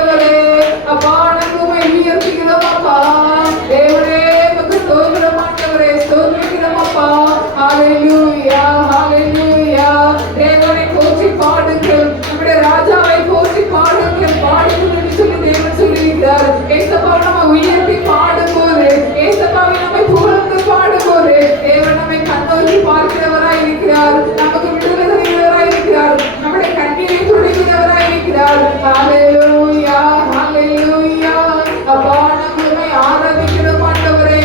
ஆண்டவரே. அப்பா நாங்கள் உம்மை உயர்த்துகிறோம் அப்பா. தேவனே உமக்கு ஸ்தோத்திரம் ஆண்டவரே, ஸ்தோத்திரிக்கிறோம் அப்பா. ஹalleluya ஹalleluya. தேவனை போற்றி பாடுங்கள், நம்முடைய ராஜாவை போற்றி பாடுங்கள், பாடுங்கள் என்று சொல்லி தேவன் சொல்லியிருக்கிறார். ஏசப்பா நம்ம உயர்த்தி பாடும்போது, ஏசப்பாவை நம்மை புகழ்ந்து பாடும்போது தேவன் நம்மை கண்ணோக்கி பார்க்கிறவராய் இருக்கிறார், நமக்கு விடுதலை தருகிறவராய் இருக்கிறார், நம்முடைய கண்ணீரை துடைக்கிறவராய் இருக்கிறார். ஹalleluya ஹalleluya. அப்பா நாங்கள் உம்மை ஆராதிக்கிறோம் ஆண்டவரே.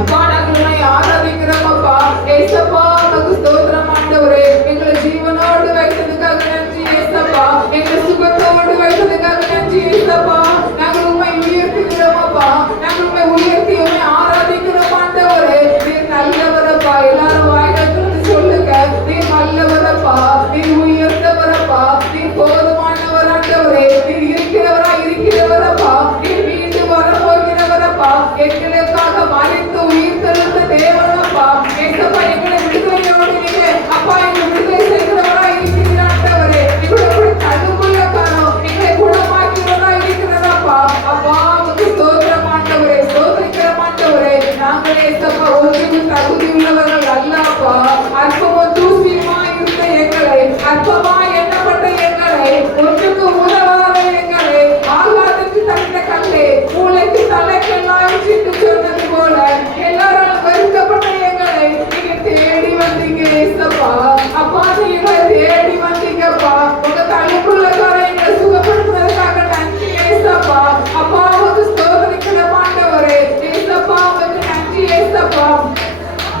அப்பா நாங்கள் உம்மை ஆராதிக்கிறோம் அப்பா. ஏசப்பா உமக்கு ஸ்தோத்திரம் ஆண்டவரே. எங்களை ஜீவனோடு வைத்ததுக்காக நன்றி ஏசப்பா. எங்களை சுகத்தோடு வைத்ததுக்காக நன்றி ஏசப்பா. நாங்கள் உம்மை உயர்த்துகிறோம் அப்பா. நாங்கள் உம்மை உயர்த்தி உம்மை ஆராதிக்கிறோம் ஆண்டவரே. நீர் நல்லவரப்பா. எல்லாரும் வாயில திறந்து சொல்லுங்க, நீர் நல்லவரப்பா, நீர் உயர்ந்தவரப்பா, நீர் போதுமானவர் ஆண்டவரே. நீர் இருக்கிறவரப்பா, நீர் மீண்டும் வரப்போகிறவரப்பா. எங்களுக்காக மரித்து உயிர் தெழுந்த தேவனப்பா. ஏசப்பா எங்களை விடுதலையோடு நீங்க அப்பா எங்களை விடுதலை செய்கிறவராய் இருக்கிறீர் ஆண்டவரே. எங்களுடைய தடுப்புள்ள காரம் எங்களை குணமாக்கிறவராய் இருக்கிறதப்பா. அப்பா உமக்கு ஸ்தோத்திரம் ஆண்டவரே, ஸ்தோத்திரிக்கிறோம் ஆண்டவரே. நாங்கள் ஏசப்பா ஒன்றுக்கு தகுதி உள்ளவர்கள் அல்லப்பா. அற்பமும் தூசியுமாய் இருந்த எங்களை, அற்பமாய் எண்ணப்பட்ட எங்களை, ஒன்றுக்கு உதவாத எங்களை, ஆகாதற்கு தந்த கல்லே மூளைக்கு தலைக்கெல்லாம் என்று சொன்னது போல எல்லாராலும் வெறுக்கப்பட்ட எங்களை நீங்க தேடி வந்தீங்க ஏசப்பா. அப்பா நீங்க தேடி வந்தீங்கப்பா. உங்க தடுப்புள்ள எங்களை சுகப்படுத்துவதற்காக நன்றி ஏசப்பா. அப்பா உங்க ஸ்தோத்திரிக்கிற மாண்டவரே ஏசப்பா, உங்களுக்கு நன்றி ஏசப்பா.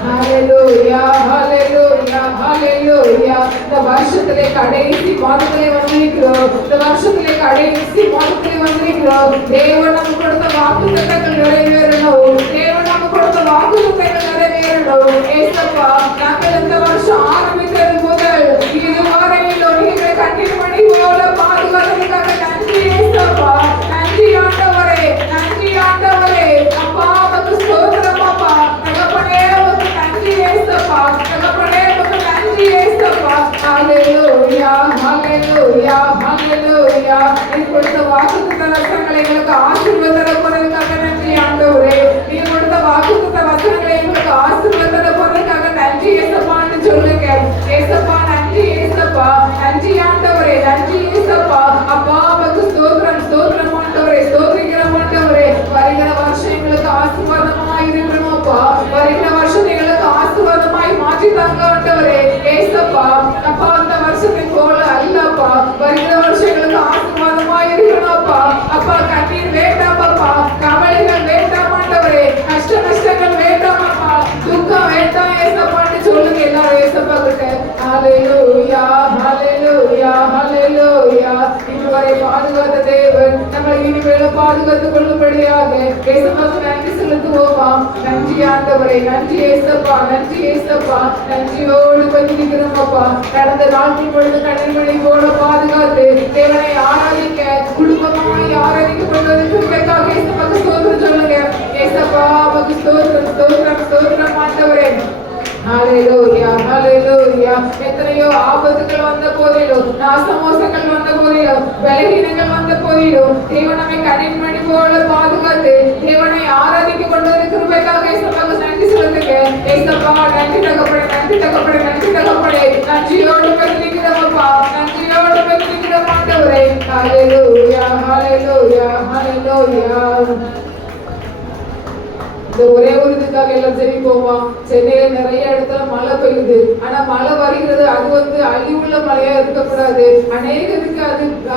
ஹalleluya ஹalleluya ஹalleluya. இந்த வருஷத்திலே கடைசி மாதத்திலே வந்திருக்கிறோம். இந்த வருஷத்திலே கடைசி மாதத்திலே வந்திருக்கிறோம். தேவன் நமக்கு கொடுத்த வாக்குத்தத்தங்கள் நிறைவேறணும். தேவன் நமக்கு கொடுத்த வாக்குத்தத்தங்கள் நிறைவேறணும். ஏசப்பா நாங்கள் இந்த வருஷம் ஆரம்பித்தது முதல் இதுவரையிலும் நீங்க கண்ணீர் மணி போல பாதுகாத்ததுக்காக நன்றி ஏசப்பா. நன்றி ஆண்டவரே, நன்றி ஆண்டவரே. அப்பா உமக்கு ஸ்தோத்திரம் அப்பா. தகப்பனே உமக்கு நன்றி ஏசப்பா. தகப்பனே உமக்கு நன்றி ஏசப்பா. ஹalleluya ஹalleluya ஹalleluya. நீ கொடுத்த வாக்குத்தத்த வசனங்களை எங்களுக்கு ஆசீர்வாதம் போறதுக்காக நன்றி ஆண்டவரே. நீ கொடுத்த வாக்குத்தத்த வசனங்களை எங்களுக்கு ஆசீர்வாதம் போறதுக்காக நன்றி ஏசப்பான்னு சொல்லுங்க. ஏசப்பா நன்றி ஏசப்பா. நன்றி ஆண்டவரே, நன்றி ஏசப்பா. அப்பா உமக்கு ஸ்தோத்திரம் ஸ்தோத்திரம் ஆண்டவரே, ஸ்தோத்திரிக்கிறோம் ஆண்டவரே. வருகிற வருஷம் எங்களுக்கு ஆசீர்வாதமாய் இருக்கணும் அப்பா. வருகிற வருஷம் எங்களுக்கு ஆசீர்வாதமாய் மாற்றி தாங்க ஆண்டவரே ஏசப்பா. அப்பா அந்த வருஷத்தை போல அல்லப்பா. வருகிற வருஷம் எங்களுக்கு ஆசீர்வாதமாய் இருக்கணும் அப்பா. அப்பா கண்ணீர் வேண்டாம் அப்பா, கவலைகள் வேண்டாம் ஆண்டவரே, கஷ்டங்கள் வேண்டாம் அப்பா, துக்கம் வேண்டாம் ஏசப்பான்னு சொல்லுங்க எல்லாரும் ஏசப்பா கிட்ட. ஹalleluya ஹalleluya ஹalleluya. இதுவரை பாதுகாத்த தேவன் நம்மை இனிமேல பாதுகாத்துக் கொள்ளும்படியாக ஏசப்பாவுக்கு நன்றி செலுத்துவோமா. நன்றி ஆண்டவரே, நன்றி ஏசப்பா, நன்றி ஏசப்பா. நன்றியோடு பதிக்கிறோம் அப்பா. கடந்த நாட்கள் பொழுது கண்ணீர்மணி போல பாதுகாத்து தேவனை ஆராதிக்க குடும்பமாய் ஆராதிக்க கொண்டதற்காக ஏசப்பாவுக்கு ஸ்தோத்திரம் சொல்லுங்க. ஏசப்பா உமக்கு ஸ்தோத்திரம் ஸ்தோத்திரம் ஸ்தோத்திரம் ஆண்டவரே. ஹalleluya ஹalleluya. எத்தனையோ ஆபத்துகள் வந்த போதிலும், நாசமோசங்கள் வந்த போதிலும், பலவீனங்கள் வந்த போதிலும் தேவன் நம்மை கண்ணின்மணி போல பாதுகாத்து தேவனை ஆராதிக்க கொண்டது கிருபைக்காக ஏசப்பாவுக்கு நன்றி செலுத்துங்க. ஏசப்பா நன்றி தகப்பனே, நன்றி தகப்பனே, நன்றி தகப்பனே. நன்றியோடு பதிக்கிறோம் அப்பா, நன்றியோடு பதிக்கிறோம் ஆண்டவரே. ஹalleluya ஹalleluya ஹalleluya. இந்த ஒரே ஒரு இதுக்காக எல்லாம் ஜெபிப்போமா. சென்னையில நிறைய இடத்துல மழை பெய்யுது. ஆனா மழை வருகிறது, அது அழிவுள்ள மழையா இருக்கக்கூடாது. அநேகருக்கு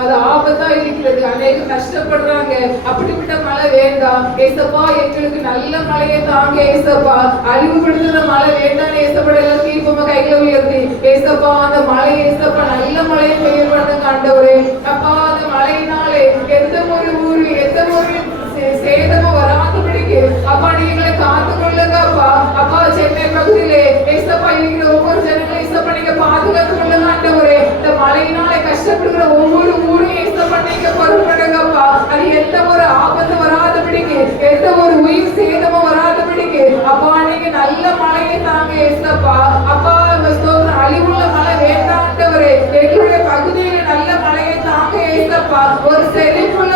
அது ஆபத்தா இருக்கிறது, அநேகம் கஷ்டப்படுறாங்க. அப்படிப்பட்ட மழை வேண்டாம் ஏசப்பா. எங்களுக்கு நல்ல மழையை தாங்க ஏசப்பா. அழிவுபடுத்துற மழை வேண்டாம் ஏசப்பா. எல்லாம் தீர்ப்பமா கைகளை உயர்த்தி ஏசப்பா அந்த மழை ஏசப்பா நல்ல மழையை பெய்ய பண்ணுங்க ஆண்டவரே. அப்பா அந்த மழையினாலே எந்த ஒரு ஊரு எந்த ஒரு சேதமும் வராதபடிக்கு அப்பா நீங்களை காத்து கொள்ளுங்க அப்பா. அப்பா சென்னை பகுதியிலே ஏசப்பா இருக்கிற ஒவ்வொரு ஜனங்களும் ஏசப்பா நீங்க பாதுகாத்து கொள்ளுங்க ஆண்டவரே. இந்த மழையினாலே கஷ்டப்படுகிற ஒவ்வொரு ஊரையும் ஏசப்பா நீங்க பொறுப்படுங்கப்பா. அது எந்த ஒரு ஆபத்து வராதபடிக்கு, எந்த ஒரு உயிர் சேதமும் வராதபடிக்கு அப்பா நீங்க நல்ல மழையை தாங்க ஏசப்பா. அப்பா ஸ்தோத்திரம். அழிவுள்ள மழை வேண்டாம் ஆண்டவரே. எங்களுடைய பகுதியில நல்ல மழையை தாங்க ஏசப்பா. ஒரு செழிப்புள்ள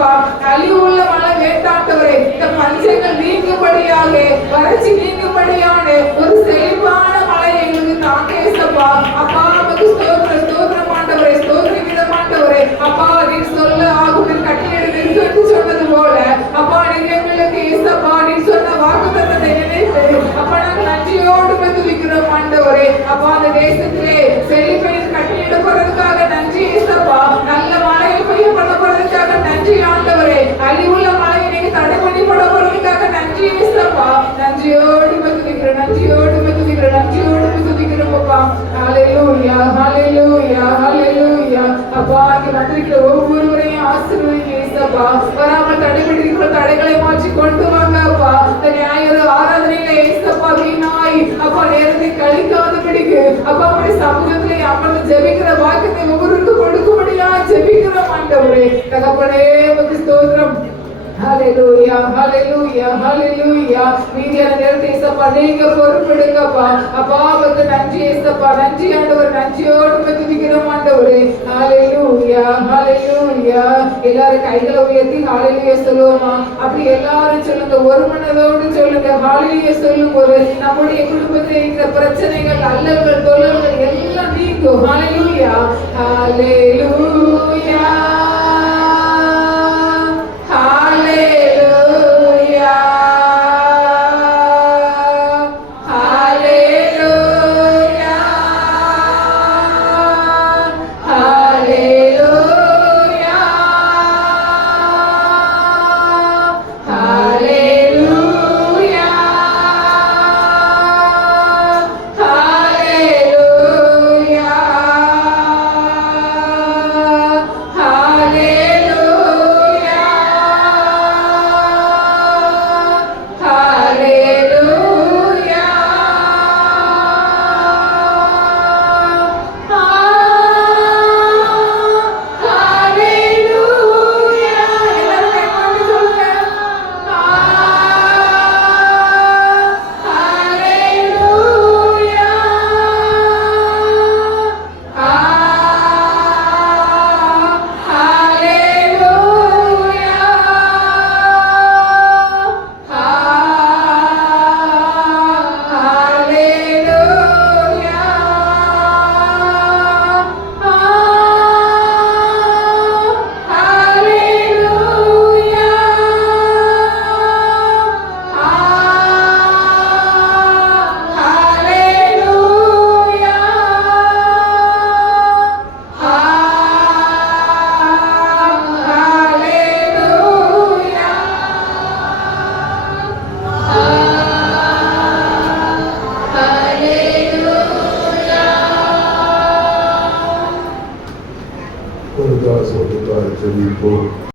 ஏசப்பா. அழிவுள்ள மழை வேண்டாண்டவரே, இந்த பஞ்சங்கள் நீங்கும்படியாக, வறட்சி நீங்கும்படியான ஒரு செழிப்பான மழை எங்களுக்கு தாங்க ஏசப்பா. அப்பா நமக்கு ஸ்தோத்திரம், ஸ்தோத்திரம் ஆண்டவரே, ஸ்தோத்திரம் ஆண்டவரே. அப்பா நீர் சொல்ல ஆகும் கட்டியெடு நிறுத்தி சொன்னது போல அப்பா நீர் எங்களுக்கு ஏசப்பா நீர் சொன்ன வாக்குத்தத்தத்தை நினைத்து அப்பா நாங்கள் நன்றியோடு துதிக்கிறோம் ஆண்டவரே. அப்பா அந்த தேசத்திலே செழிப்பை கட்டியிட போறதுக்காக நன்றி ஏசப்பா. நல்ல மழையை பெய்ய பண்ண போறதுக்காக நன்றி ஆண்டவரே. அழிவுள்ள மழையை நீங்க தடை பண்ணி போட போறதுக்காக நன்றி ஏசப்பா. நன்றியோடு துதிக்கிறோம், நன்றியோடு துதிக்கிறோம், நன்றியோடு துதிக்கிறோம் அப்பா. ஹல்லேலூயா, ஹல்லேலூயா, ஹல்லேலூயா. அப்பா இங்க வந்திருக்கிற ஒவ்வொருவரையும் ஆசீர்வதிங்க ஏசப்பா. வராமல் தடைபட்டிருக்கிற தடைகளை மாற்றி கொண்டு வாங்க அப்பா. இந்த ஞாயிறு ஆராதனையில ஏசப்பா வீணாய் அப்பா நேரத்தை கழிக்காதபடிக்கு அப்பா உடைய சமூகத்திலே அமர்ந்து ஜெபிக்கிற வாக்கியத்தை ஒவ்வொருவருக்கும் கொடுக்கும்படியா ஜெபிக்கிறோம் ஆண்டவரே. தகப்பனே உமக்கு ஸ்தோத்திரம். ஹல்லேலூயா, ஹல்லேலூயா, ஹல்லேலூயா. மீதியான நேரத்தை ஏசப்பா நீங்க பொறுப்பெடுங்கப்பா. அப்பா உமக்கு நன்றி ஏசப்பா, நன்றி ஆண்டவர், நன்றியோடு துதிக்கிறோம் ஆண்டவரே. ஹல்லேலூயா, ஹல்லேலூயா. எல்லாரும் கைகளை உயர்த்தி ஹல்லேலூயா சொல்லுவோமா? அப்படி எல்லாரும் சொல்லுங்க, ஒரு மனதோடு சொல்லுங்க. ஹல்லேலூயா சொல்லும் போது நம்முடைய குடும்பத்தில் இருக்கிற பிரச்சனைகள், அல்லல்கள், தொல்லல்கள் எல்லாம் நீங்கும். ஹல்லேலூயா, ஹல்லேலூயா. ஒரு காசு ஜெபிப்போம்.